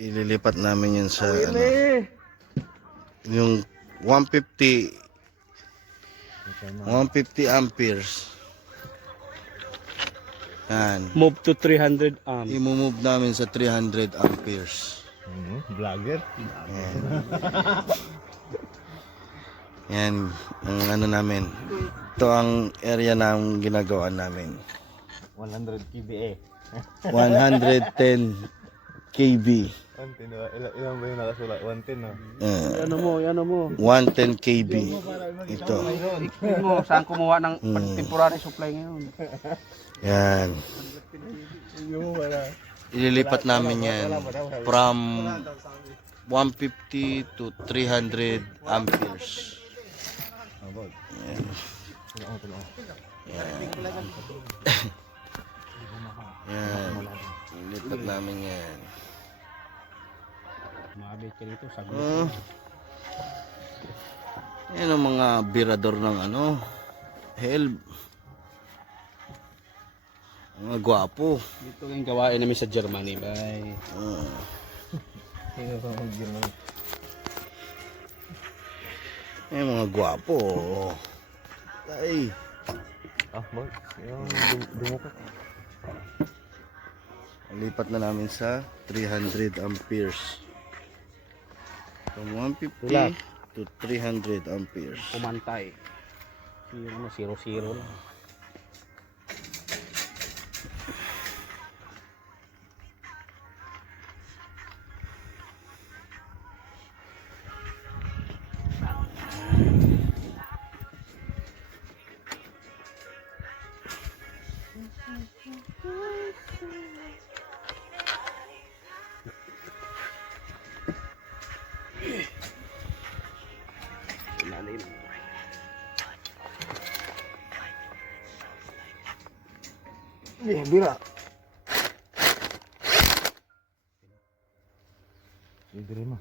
Ililipat namin yun sa ano, yung 150 amperes. Yan. Move to 300 amp. I-move namin sa 300 amperes. Vlogger. Yan. Yan ang ano namin. Ito ang area na ginagawa namin. 100 kVA. 110 kV. 110, ilang ba yung nakasulat? 110 no? Ano mo. 110 kV. Ito. Explain mo, saan kumuha ng temporary supply ngayon? Yan. Ililipat namin yan from 150 to 300 amperes. Yan. Yan. Yan. Ililipat namin yan. Mabit ka dito, sabi. Yan ang mga birador ng ano, help. Mga gwapo. Dito yung gawain namin sa Germany, bay. Sino ba mag-Germany? Yan mga gwapo. Ay. Boy. Yung dumukot. Lipat na namin sa 300 amperes. From 150 to 300 amperes. Pumantay. 0 lang. Ilalim. Bira. Libre mo.